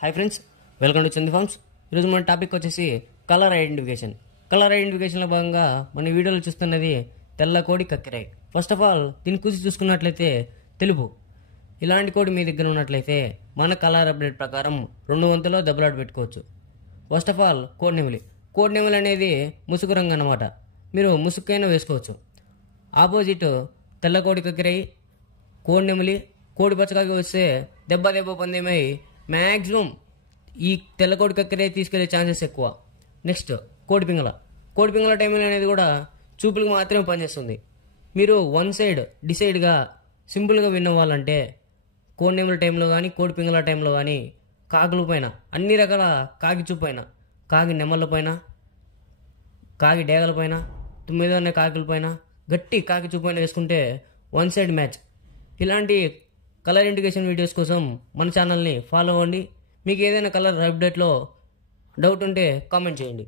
Hi friends, welcome to Chandi farms. ఈరోజు మన topic వచ్చేసి కలర్ ఐడెంటిఫికేషన్. కలర్ ఐడెంటిఫికేషన్లో భాగంగా మన వీడియోలో చూస్తున్నది తెల్ల కోడి కక్కిరాయి. ఫస్ట్ ఆఫ్ ఆల్ దీన్ని కూసి చూసుకున్నట్లయితే తెలుపు. ఇలాంటి కోడి మీ దగ్గర ఉన్నట్లయితే మన కలర్ అప్డేట్ ప్రకారం 2 వంతులో దెబ్బలాట పెట్టుకోవచ్చు. ఫస్ట్ ఆఫ్ ఆల్ కోడి నెమలి అనేది ముసుగు రంగు అన్నమాట. మీరు ముసుగైనా వేసుకోవచ్చు. ఆపోజిట్ తెల్ల కోడి కక్కిరాయి, కోడి నెమలి, కోడి పచ్చకాకి వస్తే దెబ్బ పందేమై మ్యాక్సిమం ఈ తెల్లకోడి కక్కిరాయి తీసుకెళ్లే ఛాన్సెస్ ఎక్కువ. నెక్స్ట్ కోడి పింగళ టైమింగ్ అనేది కూడా చూపులకు మాత్రమే పనిచేస్తుంది. మీరు వన్ సైడ్ డిసైడ్గా సింపుల్గా విన్ అవ్వాలంటే కోడి నెమల టైంలో కానీ కోడి పింగళ టైంలో కానీ కాకుల పైన అన్ని రకాల కాకి చూపు పైన, కాకి నెమళ్ళ పైన, కాకి డేగల పైన, 9 అనే కాకుల పైన గట్టి కాకి చూపు పైన వేసుకుంటే వన్ సైడ్ మ్యాచ్. ఇలాంటి కలర్ ఇండికేషన్ వీడియోస్ కోసం మన ఛానల్ని ఫాలో అవ్వండి. మీకు ఏదైనా కలర్ అప్డేట్లో డౌట్ ఉంటే కామెంట్ చేయండి.